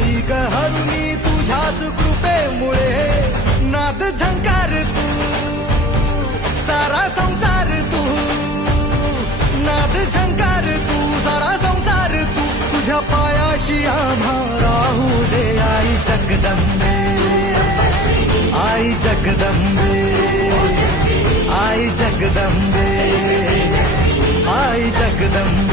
आई ग हरुणी तुझ्याच कृपेमुळे नाद झंकार तू सारा संसार तू नाद झंकार तू सारा संसार तू तुझ्या पायाशी आम्हा राहू दे आई जगदंबे आई जगदंबे आई जगदंबे आई जगदंबे